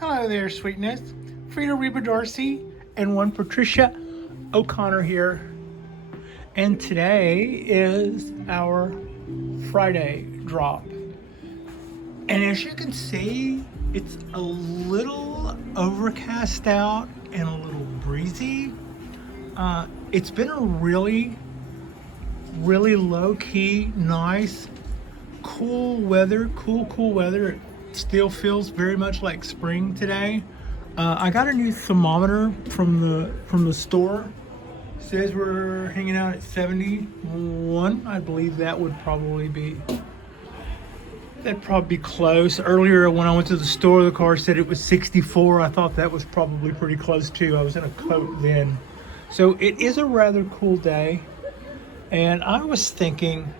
Hello there, sweetness. Frida Reba Darcy and one Patricia O'Connor here. And today is our Friday drop. And as you can see, it's a little overcast out and a little breezy. It's been a really low-key, nice, cool weather, cool weather. It still feels very much like spring today. I got a new thermometer from the store. It says we're hanging out at 71. I believe that'd probably be close. Earlier when I went to the store, the car said it was 64. I thought that was probably pretty close too. I was in a coat then. So it is a rather cool day. And I was thinking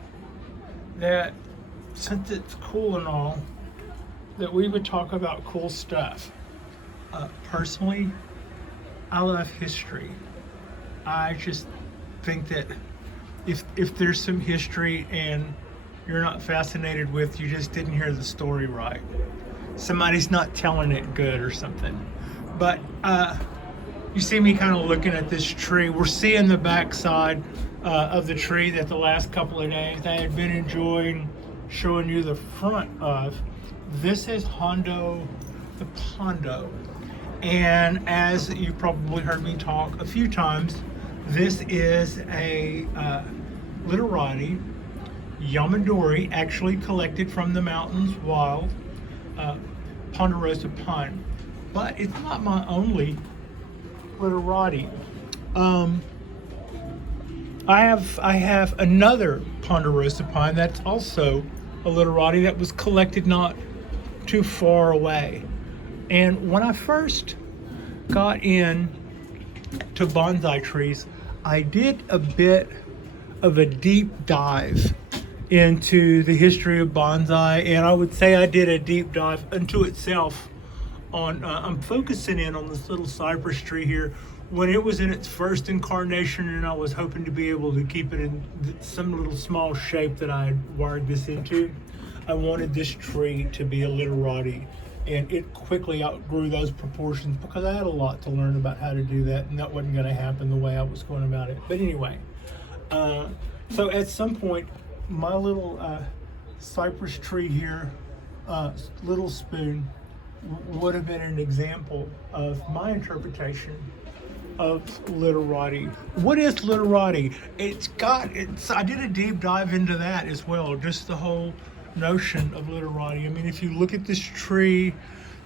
that since it's cool and all, that we would talk about cool stuff. Personally, I love history. I just think that if there's some history and you're not fascinated with, you just didn't hear the story right. Somebody's not telling it good or something. But you see me kind of looking at this tree. We're seeing the backside of the tree that the last couple of days I had been enjoying showing you the front of. This is Hondo the Pondo. And as you probably heard me talk a few times, this is a literati, Yamadori, actually collected from the mountains wild, ponderosa pine. But it's not my only literati. I have another ponderosa pine that's also a literati that was collected not too far away. And when I first got in to bonsai trees, I did a bit of a deep dive into the history of bonsai, and I would say I did a deep dive into itself on I'm focusing in on this little cypress tree here when it was in its first incarnation, and I was hoping to be able to keep it in some little small shape that I had wired this into. I wanted this tree to be a literati, and it quickly outgrew those proportions because I had a lot to learn about how to do that, and that wasn't going to happen the way I was going about it. But anyway, so at some point, my little cypress tree here, little spoon, would have been an example of my interpretation of literati. What is literati? I did a deep dive into that as well, just the whole notion of literati. I mean, if you look at this tree,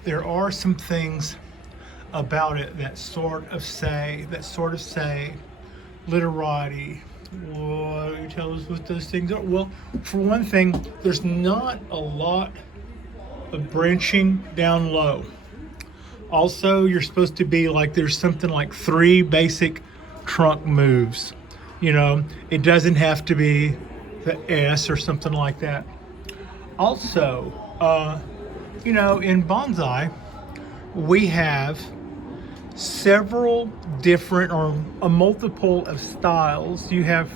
there are some things about it that sort of say literati. Well, you tell us what those things are. Well, for one thing, there's not a lot of branching down low. Also, you're supposed to be like, there's something like 3 basic trunk moves. You know, it doesn't have to be the S or something like that. Also, you know, in bonsai, we have several different or a multiple of styles. You have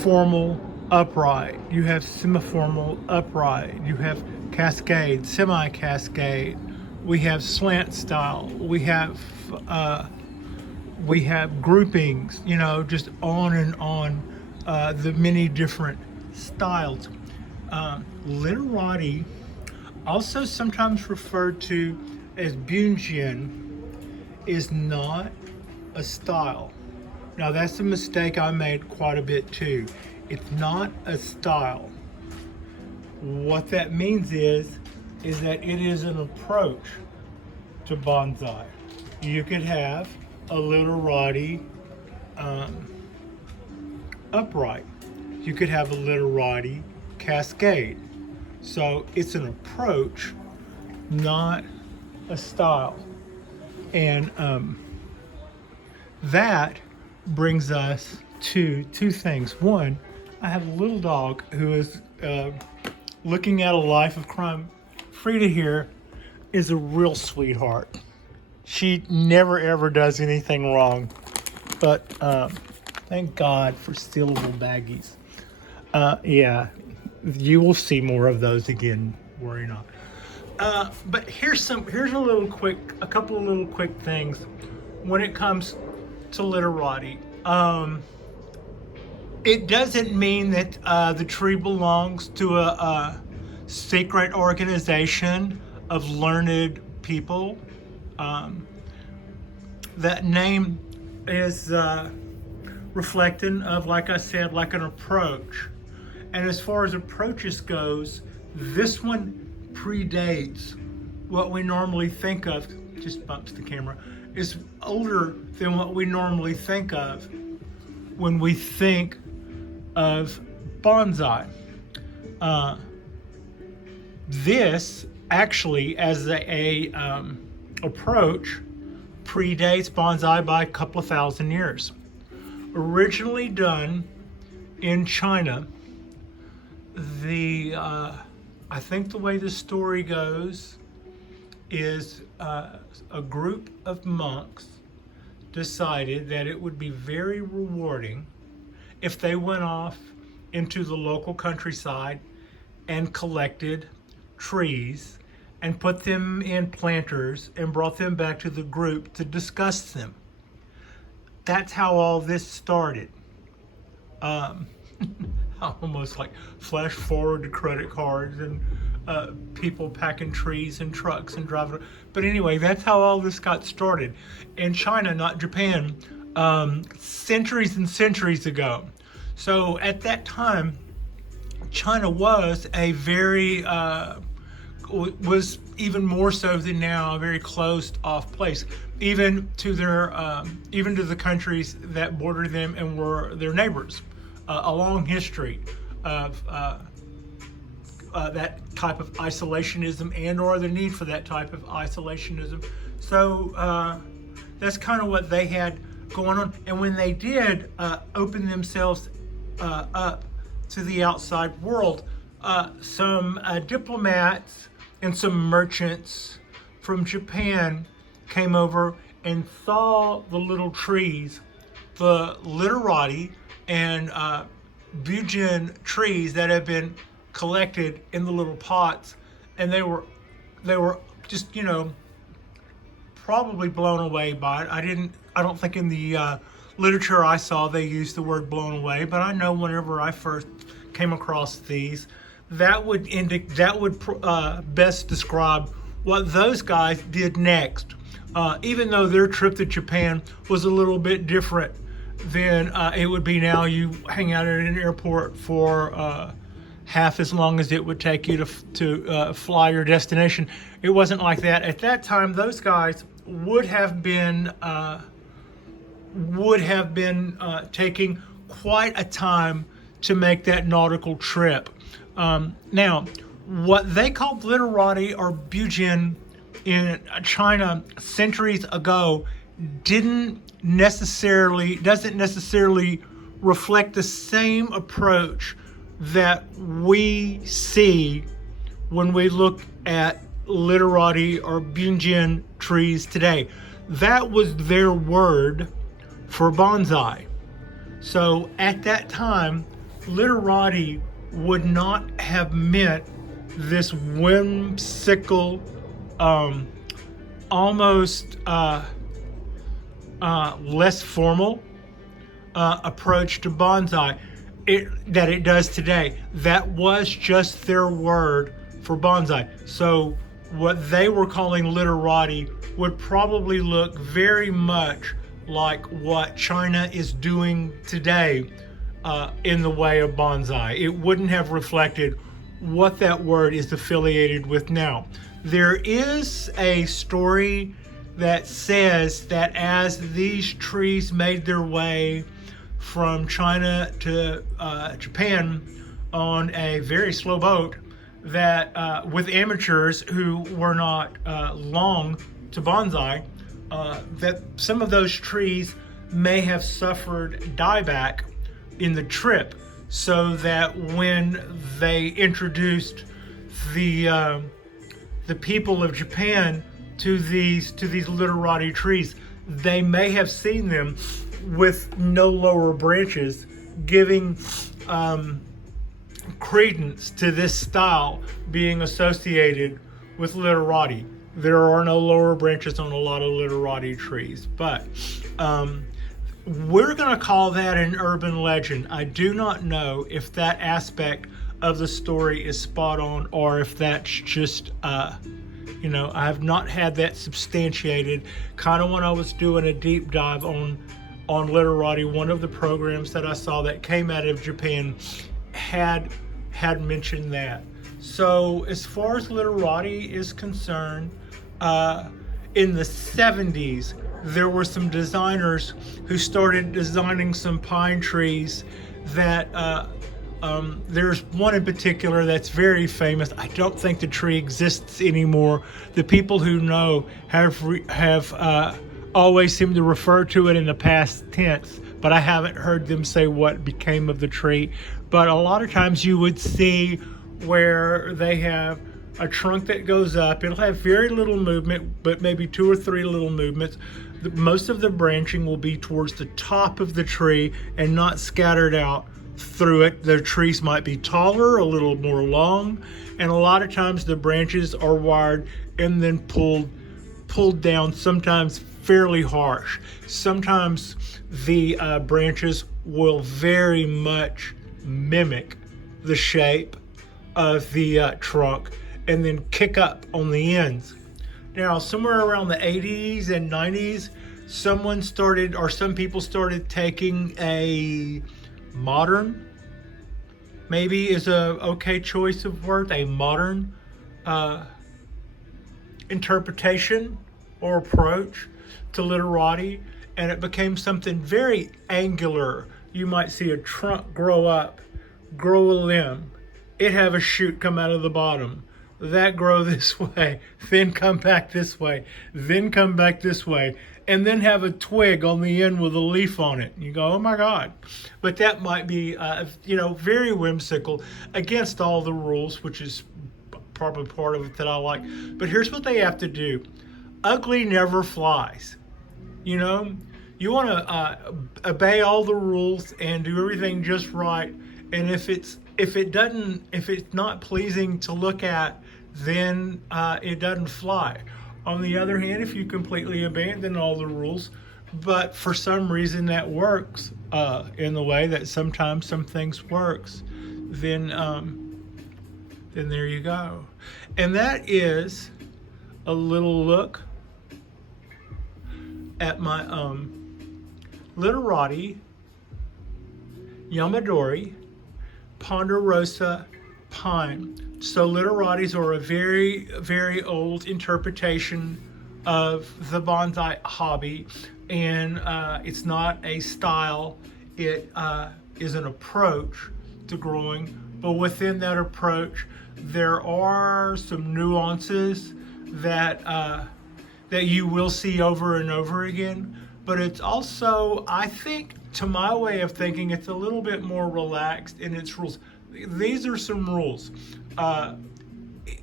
formal upright, you have semi-formal upright, you have cascade, semi-cascade, we have slant style, we have groupings, you know, just on and on, the many different styles. Literati, also sometimes referred to as Bunjian, is not a style. Now that's a mistake I made quite a bit too. It's not a style. What that means is that it is an approach to bonsai. You could have a literati upright. You could have a literati cascade. So it's an approach, not a style. And that brings us to 2 things. One, I have a little dog who is looking at a life of crime. Frida here is a real sweetheart. She never ever does anything wrong, but thank God for stealable baggies. Yeah, you will see more of those again, worry not. But here's a couple of little quick things when it comes to literati. It doesn't mean that the tree belongs to a sacred organization of learned people. Um, that name is reflecting of, like I said, like an approach. And as far as approaches goes, this one predates what we normally think of. Just bumps the camera. Is older than what we normally think of when we think of bonsai. This actually, as a approach, predates bonsai by a couple of thousand years. Originally done in China, I think the way the story goes is a group of monks decided that it would be very rewarding if they went off into the local countryside and collected trees and put them in planters and brought them back to the group to discuss them. That's how all this started. Almost like flash forward to credit cards and people packing trees in trucks and driving. But anyway, that's how all this got started in China, not Japan, centuries and centuries ago. So at that time, China was a very was even more so than now a very closed off place, even to the countries that border them and were their neighbors. A long history of that type of isolationism and or the need for that type of isolationism. So that's kind of what they had going on. And when they did open themselves up to the outside world, some diplomats and some merchants from Japan came over and saw the little trees, the literati and Bujin trees that have been collected in the little pots, and they were just probably blown away by it. I don't think in the literature I saw they used the word blown away, but I know whenever I first came across these, that would best describe what those guys did next. Even though their trip to Japan was a little bit different than it would be now. You hang out at an airport for half as long as it would take you to fly your destination. It wasn't like that. At that time, those guys would have been taking quite a time to make that nautical trip. Now, what they called literati or bujin in China centuries ago doesn't necessarily reflect the same approach that we see when we look at literati or bujin trees today. That was their word for bonsai. So at that time, literati would not have meant this whimsical, almost less formal approach to bonsai that it does today. That was just their word for bonsai. So what they were calling literati would probably look very much like what China is doing today in the way of bonsai. It wouldn't have reflected what that word is affiliated with now. There is a story that says that as these trees made their way from China to Japan on a very slow boat, that with amateurs who were not long to bonsai, that some of those trees may have suffered dieback in the trip, so that when they introduced the people of Japan to these literati trees, they may have seen them with no lower branches, giving credence to this style being associated with literati. There are no lower branches on a lot of literati trees, but we're going to call that an urban legend. I do not know if that aspect of the story is spot on or if that's just, I have not had that substantiated. Kind of when I was doing a deep dive on literati, one of the programs that I saw that came out of Japan had mentioned that. So as far as literati is concerned, in the 70s, there were some designers who started designing some pine trees that there's one in particular that's very famous. I don't think the tree exists anymore. The people who know have always seemed to refer to it in the past tense, but I haven't heard them say what became of the tree. But a lot of times you would see where they have a trunk that goes up. It'll have very little movement, but maybe 2 or 3 little movements. Most of the branching will be towards the top of the tree and not scattered out through it. The trees might be taller, a little more long, and a lot of times the branches are wired and then pulled down, sometimes fairly harsh. Sometimes the branches will very much mimic the shape of the trunk and then kick up on the ends. Now, somewhere around the 80s and 90s, some people started taking a modern, maybe is a okay choice of word, a modern interpretation or approach to literati, and it became something very angular. You might see a trunk grow up, grow a limb, it have a shoot come out of the bottom, that grow this way, then come back this way, then come back this way, and then have a twig on the end with a leaf on it. You go, oh my God. But that might be, very whimsical, against all the rules, which is probably part of it that I like. But here's what they have to do. Ugly never flies. You want to obey all the rules and do everything just right. And if it's not pleasing to look at, then it doesn't fly. On the other hand, if you completely abandon all the rules, but for some reason that works in the way that sometimes some things works, then there you go. And that is a little look at my literati Yamadori ponderosa pine. So literatis are a very, very old interpretation of the bonsai hobby, and it's not a style. It is an approach to growing, but within that approach, there are some nuances that you will see over and over again. But it's also, I think, to my way of thinking, it's a little bit more relaxed in its rules. These are some rules.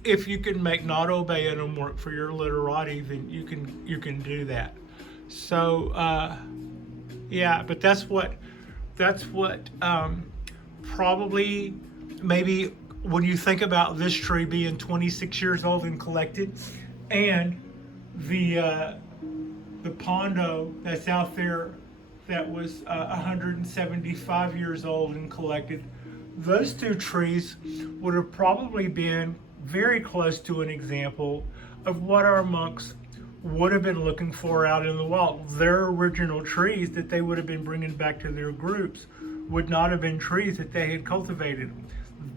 If you can make not obeying them work for your literati, then you can do that. So but that's what probably, maybe when you think about this tree being 26 years old and collected, and the pondo that's out there that was 175 years old and collected, those two trees would have probably been very close to an example of what our monks would have been looking for out in the wild. Their original trees that they would have been bringing back to their groups would not have been trees that they had cultivated.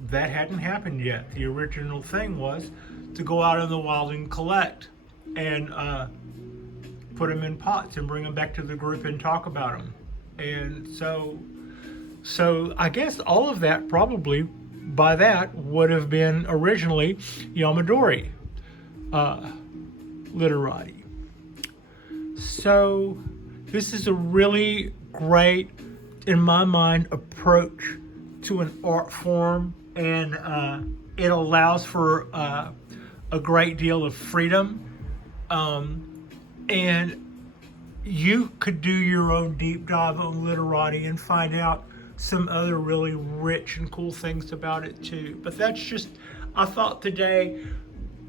That hadn't happened yet. The original thing was to go out in the wild and collect and put them in pots and bring them back to the group and talk about them. And so I guess all of that probably by that would have been originally Yamadori literati. So this is a really great, in my mind, approach to an art form, and it allows for a great deal of freedom. And you could do your own deep dive on literati and find out some other really rich and cool things about it too. But that's just, I thought today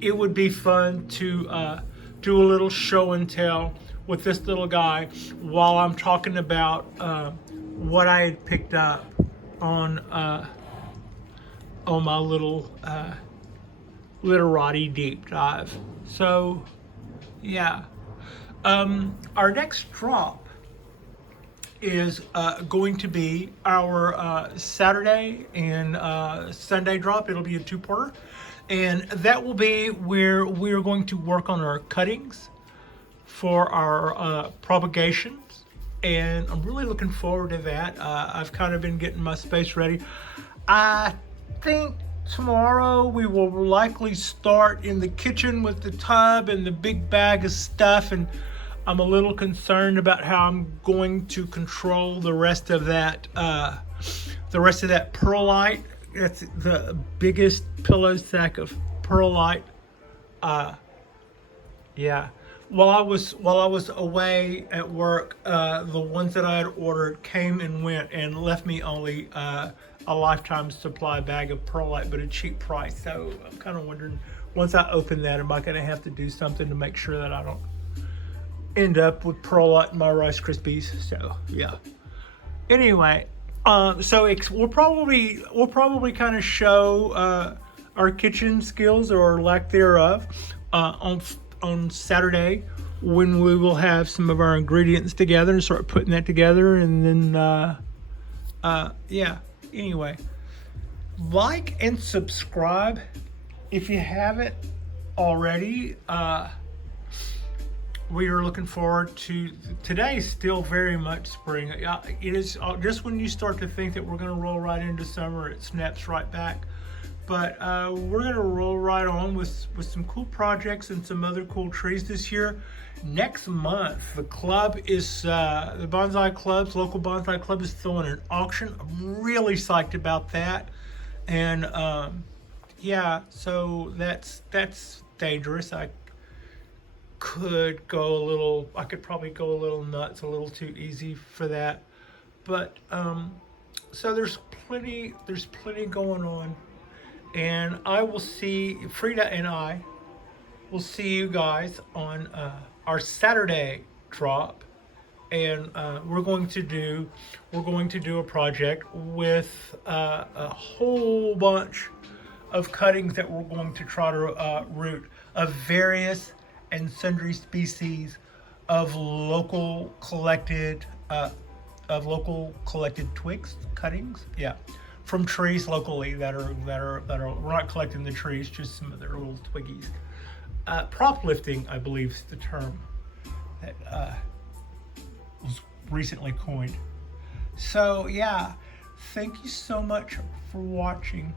it would be fun to do a little show and tell with this little guy while I'm talking about what I had picked up on my little literati deep dive. So yeah, our next drop is going to be our Saturday and Sunday drop. It'll be a two-parter, and that will be where we're going to work on our cuttings for our propagations, and I'm really looking forward to that. I've kind of been getting my space ready. I think tomorrow we will likely start in the kitchen with the tub and the big bag of stuff, and I'm a little concerned about how I'm going to control the rest of that perlite. That's the biggest pillow sack of perlite. Yeah. While I was away at work, the ones that I had ordered came and went and left me only a lifetime supply bag of perlite, but a cheap price. So I'm kind of wondering, once I open that, am I going to have to do something to make sure that I don't end up with perlite in my Rice Krispies? So yeah. Anyway, so we'll probably kind of show our kitchen skills or lack thereof on Saturday, when we will have some of our ingredients together and start putting that together, and then yeah. Anyway, like and subscribe if you haven't already. We are looking forward to today. Still very much spring. It is just when you start to think that we're going to roll right into summer, it snaps right back. But we're going to roll right on with some cool projects and some other cool trees this year. Next month, the club is the Bonsai Club's local Bonsai Club is throwing an auction. I'm really psyched about that, and yeah, so that's dangerous. I could probably go a little nuts, a little too easy for that, but so there's plenty going on, and I will see Frida and I will see you guys on our Saturday drop, and we're going to do a project with a whole bunch of cuttings that we're going to try to root of various and sundry species of local collected twigs, cuttings, yeah, from trees locally that are we're not collecting the trees, just some of their little twiggies. Prop lifting, I believe, is the term that was recently coined. So yeah, thank you so much for watching.